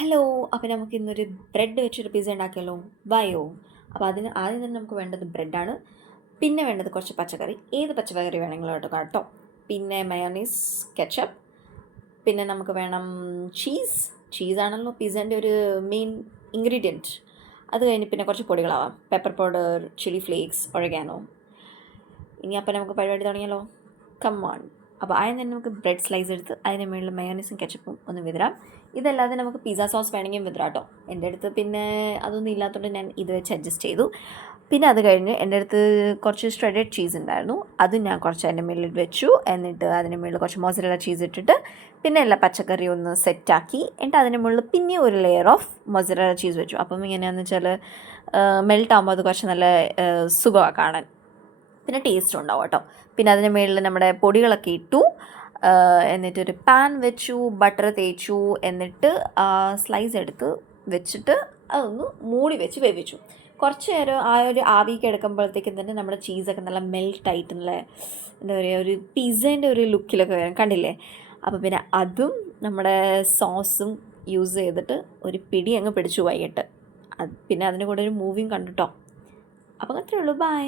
Hello. അപ്പോൾ നമുക്ക് ഇന്നൊരു ബ്രെഡ് വെച്ചൊരു പിസ്സ ഉണ്ടാക്കിയല്ലോ. വയോ. അപ്പോൾ അതിന് ആദ്യം തന്നെ നമുക്ക് വേണ്ടത് ബ്രെഡാണ്. പിന്നെ വേണ്ടത് കുറച്ച് പച്ചക്കറി, ഏത് പച്ചക്കറി വേണമെങ്കിലും കേട്ടോ. പിന്നെ മയോണീസ്, കെച്ചപ്പ്. പിന്നെ നമുക്ക് വേണം ചീസാണല്ലോ പിസ്സേൻ്റെ ഒരു മെയിൻ ഇൻഗ്രീഡിയൻറ്റ്. അത് കഴിഞ്ഞ് പിന്നെ കുറച്ച് പൊടികളാവാം, pepper powder, chilli flakes, oregano. ഇനി അപ്പോൾ നമുക്ക് പരിപാടി തുടങ്ങിയല്ലോ. കമ്മോൺ. അപ്പോൾ ആദ്യം തന്നെ നമുക്ക് ബ്രെഡ് സ്ലൈസ് എടുത്ത് അതിന് മുകളിൽ മയോണീസും കെച്ചപ്പും ഒന്ന് വിതറാം. ഇതല്ലാതെ നമുക്ക് പിസ്സ സോസ് വേണമെങ്കിൽ വിതറാം കേട്ടോ. എൻ്റെ അടുത്ത് പിന്നെ അതൊന്നും ഇല്ലാത്തതുകൊണ്ട് ഞാൻ ഇത് വെച്ച് അഡ്ജസ്റ്റ് ചെയ്തു. പിന്നെ അത് കഴിഞ്ഞ് എൻ്റെ അടുത്ത് കുറച്ച് ഷ്രെഡഡ് ചീസ് ഉണ്ടായിരുന്നു, അത് ഞാൻ കുറച്ച് അതിൻ്റെ മുകളിൽ വെച്ചു. എന്നിട്ട് അതിന് മുകളിൽ കുറച്ച് മോസറല്ല ചീസ് ഇട്ടിട്ട് പിന്നെ എല്ലാ പച്ചക്കറി ഒന്ന് സെറ്റാക്കി. എന്നിട്ട് അതിന് മുകളിൽ പിന്നെ ഒരു ലെയർ ഓഫ് മോസറല്ല ചീസ് വെച്ചു. അപ്പം ഇങ്ങനെയാണെന്ന് വെച്ചാൽ മെൽറ്റ് ആകുമ്പോൾ അത് കുറച്ച് നല്ല സുഖമാണ് കാണാൻ, പിന്നെ ടേസ്റ്റ് ഉണ്ടാവും കേട്ടോ. പിന്നെ അതിന് മുകളിൽ നമ്മുടെ പൊടികളൊക്കെ ഇട്ടു. എന്നിട്ടൊരു പാൻ വെച്ചു, ബട്ടർ തേച്ചു. എന്നിട്ട് സ്ലൈസ് എടുത്ത് വെച്ചിട്ട് അതൊന്ന് മൂടി വെച്ച് വേവിച്ചു. കുറച്ച് നേരം ആ ഒരു ആവിക്ക് എടുക്കുമ്പോഴത്തേക്കും തന്നെ നമ്മുടെ ചീസൊക്കെ നല്ല മെൽട്ടായിട്ട് നല്ല എന്താ പറയുക, ഒരു പിസ്സേൻ്റെ ഒരു ലുക്കിലൊക്കെ വരും, കണ്ടില്ലേ. അപ്പോൾ പിന്നെ അതും നമ്മുടെ സോസും യൂസ് ചെയ്തിട്ട് ഒരു പിടി അങ്ങ് പിടിച്ചു വൈകിട്ട്. പിന്നെ അതിൻ്റെ കൂടെ ഒരു മൂവിയും കണ്ടിട്ടോ. അപ്പോൾ അത്രേ ഉള്ളൂ. ബൈ.